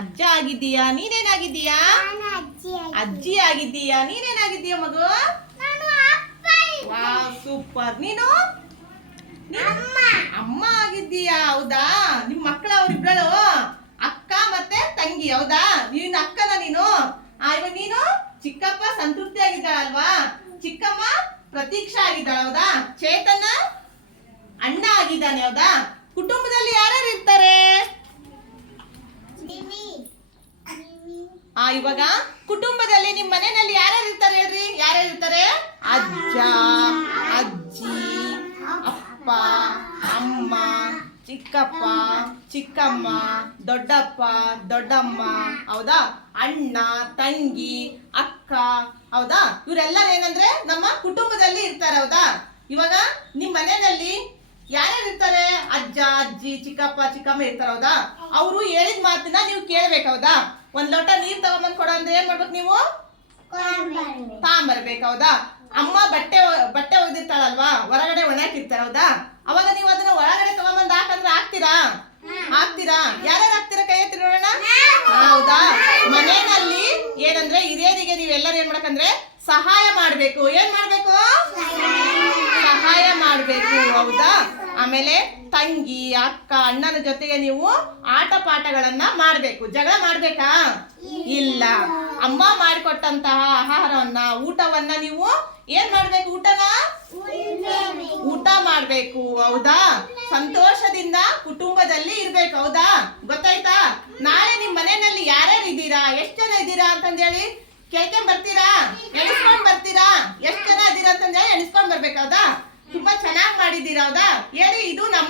ಅಜ್ಜ ಆಗಿದ್ದೀಯಾ? ನೀನೇನಾಗಿದ್ದೀಯಾ? ಅಜ್ಜಿ ಆಗಿದ್ದೀಯಾ? ನೀನೇನಾಗಿದ್ದೀಯ ಮಗು? Wow super. ನೀನು ಅಮ್ಮ ಆಗಿದ್ದೀಯಾ? ಹೌದಾ? ನಿಮ್ ಮಕ್ಕಳ ಅವ್ರಿಬ್ರಳು ಅಕ್ಕ ಮತ್ತೆ ತಂಗಿ, ಹೌದಾ? ನೀನು ಅಕ್ಕನ ನೀನು? ಇವಾಗ ನೀನು ಚಿಕ್ಕಪ್ಪ ಸಂತೃಪ್ತಿ ಆಗಿದ್ದಾಳಲ್ವಾ? ಚಿಕ್ಕಮ್ಮ ಪ್ರತೀಕ್ಷಾ ಆಗಿದ್ದಾಳ, ಹೌದಾ? ಚೇತನ ಅಣ್ಣ ಆಗಿದ್ದಾನೆ, ಹೌದಾ? ಕುಟುಂಬದಲ್ಲಿ ಯಾರ್ಯಾರು ಇರ್ತಾರೆ? ಇವಾಗ ಕುಟುಂಬದಲ್ಲಿ ನಿಮ್ ಮನೆಯಲ್ಲಿ ಯಾರ್ಯಾರು ಇರ್ತಾರೆ ಹೇಳ್ರಿ? ಯಾರ್ಯಾರು ಇರ್ತಾರೆ? ಅಜ್ಜ, ಅಜ್ಜಿ, ಅಪ್ಪ, ಅಮ್ಮ, ಚಿಕ್ಕಪ್ಪ, ಚಿಕ್ಕಮ್ಮ, ದೊಡ್ಡಪ್ಪ, ದೊಡ್ಡಮ್ಮ, ಹೌದಾ? ಅಣ್ಣ, ತಂಗಿ, ಅಕ್ಕ, ಹೌದಾ? ಇವರೆಲ್ಲರೂ ಏನಂದ್ರೆ ನಮ್ಮ ಕುಟುಂಬದಲ್ಲಿ ಇರ್ತಾರೆ, ಹೌದಾ? ಇವಾಗ ನಿಮ್ ಮನೆಯಲ್ಲಿ ಯಾರ್ಯಾರು ಇರ್ತಾರೆ? ಅಜ್ಜ, ಅಜ್ಜಿ, ಚಿಕ್ಕಪ್ಪ, ಚಿಕ್ಕಮ್ಮ ಇರ್ತಾರೆ, ಹೌದಾ? ಅವರು ಹೇಳಿದ ಮಾತನ್ನ ನೀವು ಕೇಳ್ಬೇಕು, ಹೌದಾ? ಒಂದ್ ಲೋಟ ನೀರ್ ತಗೊಂಬಂದ್ ಕೊಡ ಅಂದ್ರೆ ಏನ್ ಮಾಡ್ಬೇಕು ನೀವು? ತಗೊಂಬರ್ಬೇಕು, ಹೌದಾ? ಅಮ್ಮ ಬಟ್ಟೆ ಒಗೆದಿರ್ತಾಳಲ್ವಾ, ಹೊರಗಡೆ ಒಣಾಕಿರ್ತಾರ, ಹೌದಾ? ಅವಾಗ ನೀವು ಅದನ್ನ ಒಳಗಡೆ ತಗೊಂಬಂದ್ ಹಾಕಂದ್ರೆ ಹಾಕ್ತೀರಾ? ಯಾರ್ಯಾರು ಹಾಕ್ತೀರಾ? ಕೈ ಎತ್ತಿ ನೋಡೋಣ. ಹೌದಾ? ಮನೆಯಲ್ಲಿ ಏನಂದ್ರೆ ಹಿರಿಯರಿಗೆ ನೀವೆಲ್ಲರೂ ಏನ್ ಮಾಡ್ಬೇಕಂದ್ರೆ ಸಹಾಯ ಮಾಡ್ಬೇಕು. ಏನ್ ಮಾಡ್ಬೇಕು? ಸಹಾಯ ಮಾಡ್ಬೇಕು, ಹೌದಾ? ಆಮೇಲೆ ತಂಗಿ, ಅಕ್ಕ, ಅಣ್ಣನ ಜೊತೆಗೆ ನೀವು ಆಟ ಪಾಠಗಳನ್ನ ಮಾಡ್ಬೇಕು. ಜಗಳ ಮಾಡ್ಬೇಕಾ? ಇಲ್ಲ. ಅಮ್ಮ ಮಾಡಿಕೊಟ್ಟಂತಹ ಆಹಾರವನ್ನ, ಊಟವನ್ನ ನೀವು ಏನ್ ಮಾಡ್ಬೇಕು? ಊಟ ಮಾಡ್ಬೇಕು, ಹೌದಾ? ಸಂತೋಷದಿಂದ ಕುಟುಂಬದಲ್ಲಿ ಇರ್ಬೇಕು, ಹೌದಾ? ಗೊತ್ತಾಯ್ತಾ? ನಾಳೆ ನಿಮ್ ಮನೆಯಲ್ಲಿ ಯಾರ್ಯಾರು ಇದ್ದೀರಾ, ಎಷ್ಟ್ ಜನ ಇದ್ದೀರಾ ಅಂತಂದೇಳಿ ಕೇಳ್ಕೊಂಡ್ ಬರ್ತೀರಾ? ಎಣಿಸ್ಕೊಂಡ್ ಬರ್ತೀರಾ? ಎಷ್ಟ್ ಜನ ಇದ್ದೀರಾ ಅಂತಂದೇಳಿ ಎಣಿಸ್ಕೊಂಡ್ ಬರ್ಬೇಕು, ಹೌದಾ? ತುಂಬಾ ಚೆನ್ನಾಗಿ ಮಾಡಿದ್ದೀರಾ, ಹೌದಾ? ಹೇಳಿ, ಇದು ನಮ್ಮ